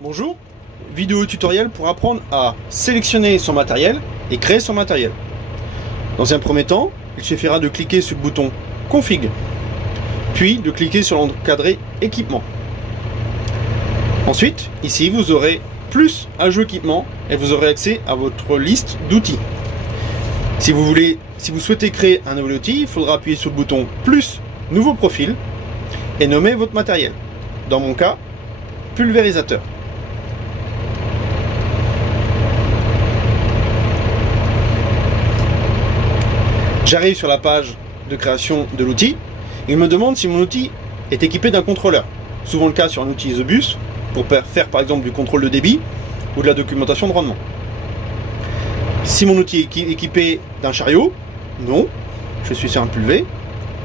Bonjour, vidéo tutoriel pour apprendre à sélectionner son matériel et créer son matériel. Dans un premier temps, il suffira de cliquer sur le bouton Config, puis de cliquer sur l'encadré Équipement. Ensuite, ici vous aurez plus Ajout équipement et vous aurez accès à votre liste d'outils. Si vous souhaitez créer un nouvel outil, il faudra appuyer sur le bouton plus Nouveau profil et nommer votre matériel. Dans mon cas, pulvérisateur. J'arrive sur la page de création de l'outil. Il me demande si mon outil est équipé d'un contrôleur. Souvent le cas sur un outil The Bus, pour faire par exemple du contrôle de débit ou de la documentation de rendement. Si mon outil est équipé d'un chariot, non. Je suis sur un pulvé.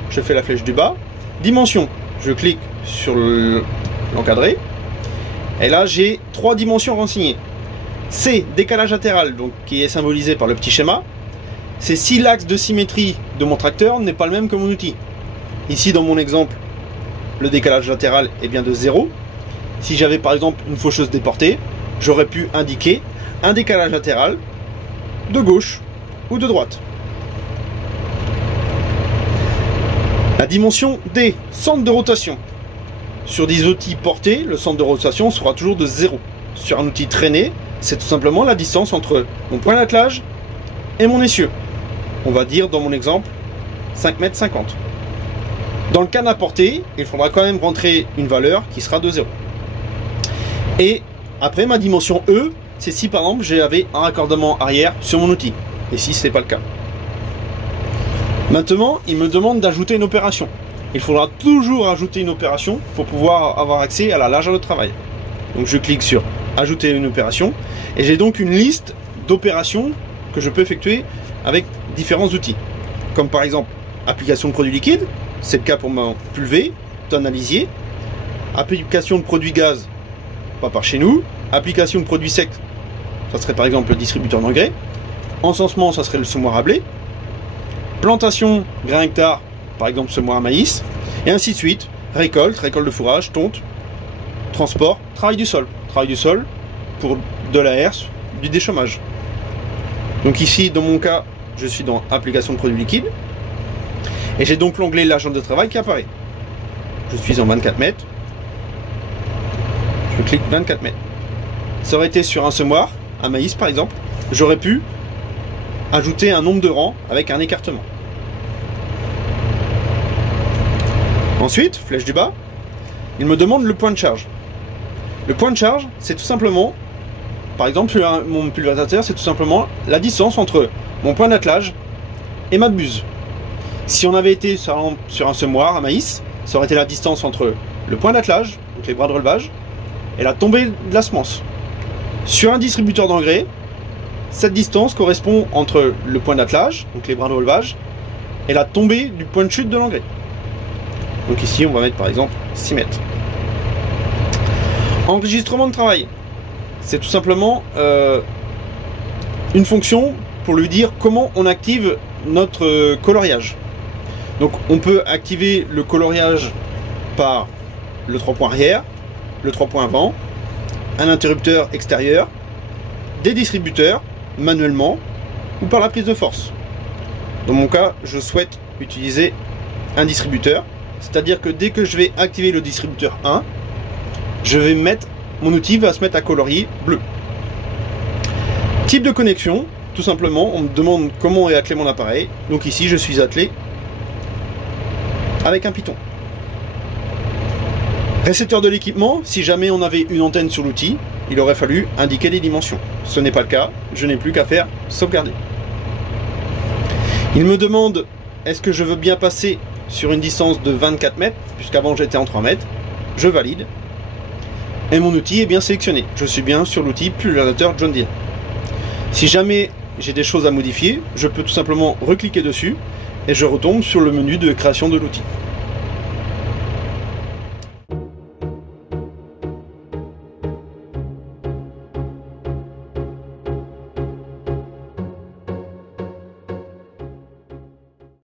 Je fais la flèche du bas. Dimension, je clique sur l'encadré. Et là j'ai 3 dimensions renseignées. C, décalage latéral, donc qui est symbolisé par le petit schéma. C'est si l'axe de symétrie de mon tracteur n'est pas le même que mon outil. Ici dans mon exemple, le décalage latéral est bien de 0. Si j'avais par exemple une faucheuse déportée, j'aurais pu indiquer un décalage latéral de gauche ou de droite. La dimension D, centre de rotation. Sur des outils portés, le centre de rotation sera toujours de 0. Sur un outil traîné, c'est tout simplement la distance entre mon point d'attelage et mon essieu. On va dire dans mon exemple 5,50 m. Dans le cas d'un porté, il faudra quand même rentrer une valeur qui sera de 0. Et après ma dimension E, c'est si par exemple j'avais un raccordement arrière sur mon outil. Et si ce n'est pas le cas. Maintenant, il me demande d'ajouter une opération. Il faudra toujours ajouter une opération pour pouvoir avoir accès à la largeur de travail. Donc je clique sur ajouter une opération et j'ai donc une liste d'opérations que je peux effectuer avec différents outils. Comme par exemple application de produits liquides, c'est le cas pour mon pulvé, tonalisier. Application de produits gaz, pas par chez nous. Application de produits secs, ça serait par exemple le distributeur d'engrais. Encensement, ça serait le semoir à blé. Plantation, grain hectare, par exemple semoir à maïs. Et ainsi de suite. Récolte, récolte de fourrage, tonte, transport, travail du sol. Travail du sol pour de la herse, du déchômage. Donc ici, dans mon cas, je suis dans application de produits liquides. Et j'ai donc l'onglet largeur de travail qui apparaît. Je suis en 24 mètres. Je clique 24 mètres. Ça aurait été sur un semoir, un maïs par exemple. J'aurais pu ajouter un nombre de rangs avec un écartement. Ensuite, flèche du bas, il me demande le point de charge. Le point de charge, c'est tout simplement, par exemple, mon pulvérisateur, c'est tout simplement la distance entre mon point d'attelage et ma buse. Si on avait été sur un semoir à maïs, ça aurait été la distance entre le point d'attelage, donc les bras de relevage, et la tombée de la semence. Sur un distributeur d'engrais, cette distance correspond entre le point d'attelage, donc les bras de relevage, et la tombée du point de chute de l'engrais. Donc ici, on va mettre par exemple 6 mètres. Enregistrement de travail. C'est tout simplement une fonction pour lui dire comment on active notre coloriage. Donc on peut activer le coloriage par le 3 points arrière, le 3 points avant, un interrupteur extérieur, des distributeurs manuellement ou par la prise de force. Dans mon cas, je souhaite utiliser un distributeur, c'est-à-dire que dès que je vais activer le distributeur 1, mon outil va se mettre à colorier bleu. Type de connexion, tout simplement, on me demande comment est attelé mon appareil. Donc ici, je suis attelé avec un piton. Récepteur de l'équipement, si jamais on avait une antenne sur l'outil, il aurait fallu indiquer les dimensions. Ce n'est pas le cas, je n'ai plus qu'à faire sauvegarder. Il me demande, est-ce que je veux bien passer sur une distance de 24 mètres, puisqu'avant j'étais en 3 mètres. Je valide. Et mon outil est bien sélectionné. Je suis bien sur l'outil pulvérisateur John Deere. Si jamais j'ai des choses à modifier, je peux tout simplement recliquer dessus et je retombe sur le menu de création de l'outil.